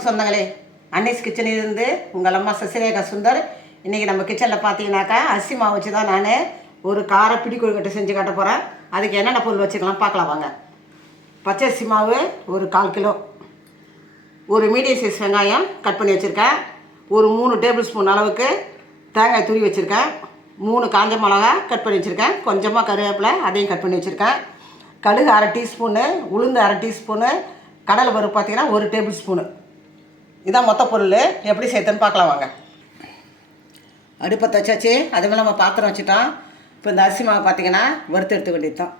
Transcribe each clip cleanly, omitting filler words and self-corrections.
வணக்கம் சொந்தங்களே. அன்னைஸ் கிச்சனிலிருந்து உங்கள் அம்மா சசிரேகா சுந்தர். இன்றைக்கி நம்ம கிச்சனில் பார்த்தீங்கன்னாக்கா அரிசி மாவு வச்சு தான் நான் ஒரு கார பிடி கொழுக்கட்டை செஞ்சு காட்ட போகிறேன். அதுக்கு என்னென்ன பொருள் வச்சுக்கலாம் பார்க்கலாம் வாங்க. பச்சரிசி மாவு ஒரு 1/4 கிலோ, ஒரு மீடியம் சைஸ் வெங்காயம் கட் பண்ணி வச்சுருக்கேன், ஒரு 3 டேபிள் ஸ்பூன் அளவுக்கு தேங்காய் துருவி வச்சுருக்கேன், 3 காஞ்ச மிளகா கட் பண்ணி வச்சுருக்கேன், கொஞ்சமாக கருவேப்பிலை அதையும் கட் பண்ணி வச்சுருக்கேன், கடுகு 1/2 டீஸ்பூனு, உளுந்து 1/2 டீஸ்பூனு, கடலை பருப்பு பார்த்தீங்கன்னா 1 டேபிள் ஸ்பூனு. இதான் மொத்த பொருள். எப்படி சேர்த்துன்னு பார்க்கலாம் வாங்க. அடுப்பை தச்சாச்சு, அது மேலே நம்ம பாத்திரம் வச்சுட்டோம். இப்போ இந்த அரிசி மாவு பார்த்தீங்கன்னா வறுத்து எடுத்து வேண்டியது தான்.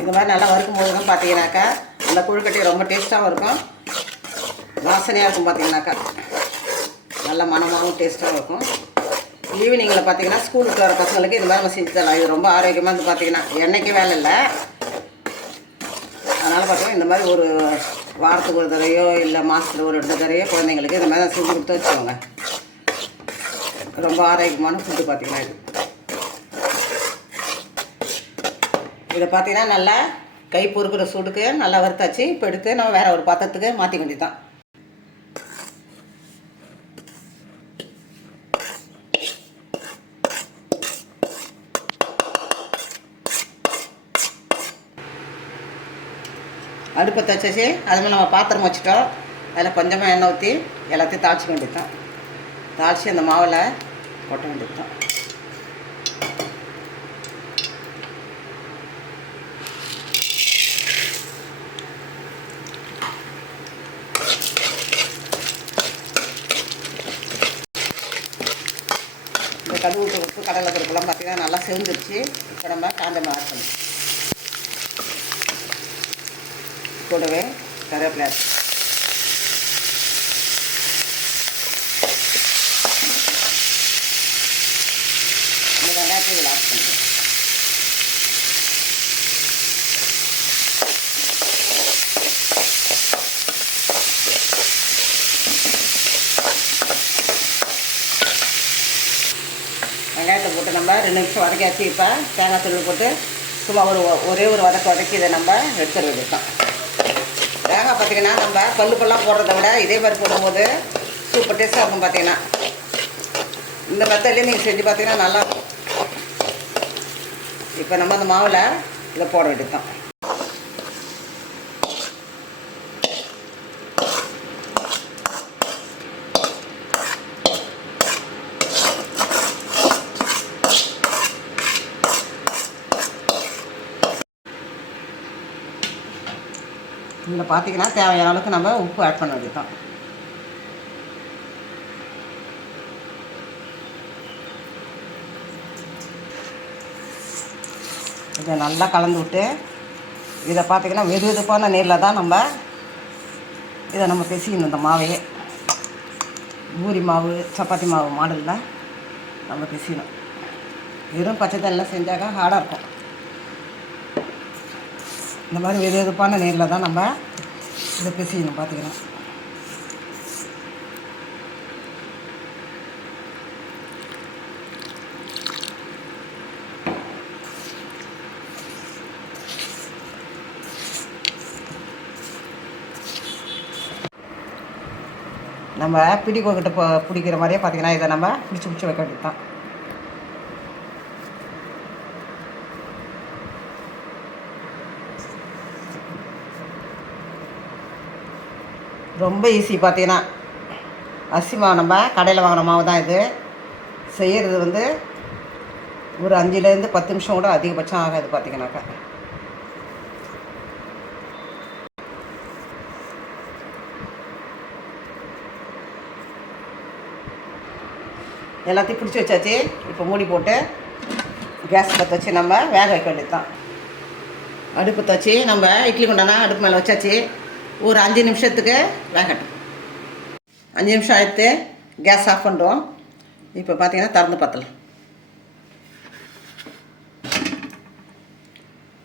இந்த மாதிரி நல்லா வறுக்கும் போது தான் பார்த்தீங்கன்னாக்கா அந்த கொழுக்கட்டை ரொம்ப டேஸ்ட்டாகவும் இருக்கும், வாசனையாக இருக்கும். பார்த்தீங்கன்னாக்கா நல்ல மனமாகவும் டேஸ்ட்டாகவும் இருக்கும். ஈவினிங்கில் பார்த்தீங்கன்னா ஸ்கூல் விட்டு வர பசங்களுக்கு இது மாதிரி நம்ம செஞ்சு தரலாம். இது ரொம்ப ஆரோக்கியமாக வந்து பார்த்தீங்கன்னா என்றைக்கு வேலை இல்லை. அதனால் பார்த்தீங்கன்னா இந்த மாதிரி ஒரு வாரத்துக்கு ஒரு தடவையோ இல்லை மாதத்துக்கு ஒரு 2 தடவையோ குழந்தைங்களுக்கு இந்த மாதிரி செஞ்சு கொடுத்து வச்சுக்கோங்க. ரொம்ப ஆரோக்கியமான ஃபுட்டு பார்த்தீங்கன்னா இது. இதை பார்த்தீங்கன்னா நல்லா கை பொறுக்கிற சூடுக்கு நல்லா வறுத்தாச்சு. இப்போ எடுத்து நம்ம வேறு ஒரு பாத்திரத்துக்கு மாற்றிக்க வேண்டியது தான். அடுப்பை தச்சாச்சு, அது மாதிரி நம்ம பாத்திரம் வச்சுட்டோம். அதில் கொஞ்சமாக எண்ணெய் ஊற்றி எல்லாத்தையும் தாளிச்சிக்க வேண்டியது தான். தாளித்து அந்த மாவில் கொட்ட வேண்டியது தான். இந்த கடுகு உப்பு கடலை பருப்புலாம் பார்த்திங்கன்னா நல்லா செஞ்சிருச்சு. இப்போ நம்ம காஞ்ச மிளகாய் பண்ணணும், கூடவே கருவேப்பிலை, இந்த வெங்காயத்தை இதில் ஆட் பண்ணுறேன். வெங்காயத்தை போட்டு நம்ம 2 நிமிஷம் வதக்கியாச்சு. இப்போ தேங்காய் தூள் போட்டு சும்மா ஒரே ஒரு வதக்கி இதை நம்ம எடுத்துட வேண்டியதுதான். தேங்காய் பார்த்திங்கன்னா நம்ம கல்லுப்பெல்லாம் போடுறத விட இதே மாதிரி போடும்போது சூப்பர் டேஸ்ட்டாக இருக்கும். பார்த்திங்கன்னா இந்த மெத்தட்லேயே நீங்கள் செஞ்சு பார்த்தீங்கன்னா நல்லாயிருக்கும். இப்போ நம்ம அந்த மாவில் இதை போட வேண்டியது தான். இதில் பார்த்திங்கன்னா தேவையான அளவுக்கு நம்ம உப்பு ஆட் பண்ண வேண்டியது தான். இதை நல்லா கலந்து விட்டு இதை பார்த்திங்கன்னா வெதுவெதுப்பான நீரில் தான் நம்ம இதை பிசையணும். இந்த மாவையே பூரி மாவு சப்பாத்தி மாவு மாடலில் நம்ம பிசையணும். வெறும் பச்சை தண்ணியில் செஞ்சாக்கா ஹார்டாக இருக்கும். இந்த மாதிரி வெதுவெதுப்பான நீரில் தான் நம்ம இதை பிசையணும். பார்த்திங்கன்னா நம்ம பிடி கொழுக்கட்டை பிடிக்கிற மாதிரியே பார்த்திங்கன்னா இதை நம்ம பிடிச்சி வைக்க வேண்டியது தான். ரொம்ப ஈஸி. பார்த்தீங்கன்னா அரிசி மாவு நம்ம கடையில் வாங்கின மாவு தான். இது செய்கிறது வந்து ஒரு 5லேருந்து 10 நிமிஷம் கூட அதிகபட்சம் ஆகாது. பார்த்திங்கனாக்கா எல்லாத்தையும் பிடிச்சி வச்சாச்சு. இப்போ மூடி போட்டு கேஸ் பற்ற வச்சு நம்ம வேக வைக்க வேண்டியது தான். அடுப்பு தச்சு நம்ம இட்லி குண்டானா அடுப்பு மேலே வச்சாச்சு. ஒரு 5 நிமிஷத்துக்கு வேகட்டும். 5 நிமிஷம் ஆகிடுத்து, கேஸ் ஆஃப் பண்ணுறோம். இப்போ பார்த்தீங்கன்னா திறந்து பார்த்தலாம்.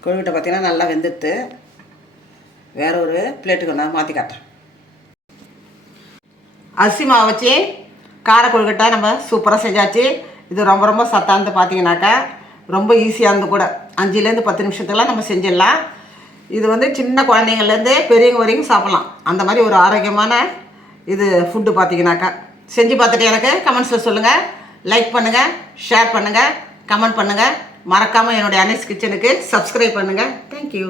கொழுக்கட்டை பார்த்தீங்கன்னா நல்லா வெந்துடுத்து. வேற ஒரு பிளேட்டுக்கு நான் மாற்றி காட்டுறேன். அரிசி மாவு வச்சு கார கொழுக்கட்டை நம்ம சூப்பராக செஞ்சாச்சு. இது ரொம்ப ரொம்ப சத்தானது பார்த்தீங்கன்னாக்கா ரொம்ப ஈஸியானது கூட. 5லேருந்து 10 நிமிஷத்துக்குலாம் நம்ம செஞ்சிடலாம். இது வந்து சின்ன குழந்தைங்கள்லேருந்து பெரியவங்க வரைக்கும் சாப்பிட்லாம். அந்த மாதிரி ஒரு ஆரோக்கியமான இது ஃபுட்டு பார்த்தீங்கன்னாக்கா. செஞ்சு பார்த்துட்டு எனக்கு கமெண்ட்ஸில் சொல்லுங்கள். லைக் பண்ணுங்கள், ஷேர் பண்ணுங்கள், கமெண்ட் பண்ணுங்கள். மறக்காமல் என்னுடைய அனீஸ் கிச்சனுக்கு சப்ஸ்கிரைப் பண்ணுங்கள். தேங்க்யூ.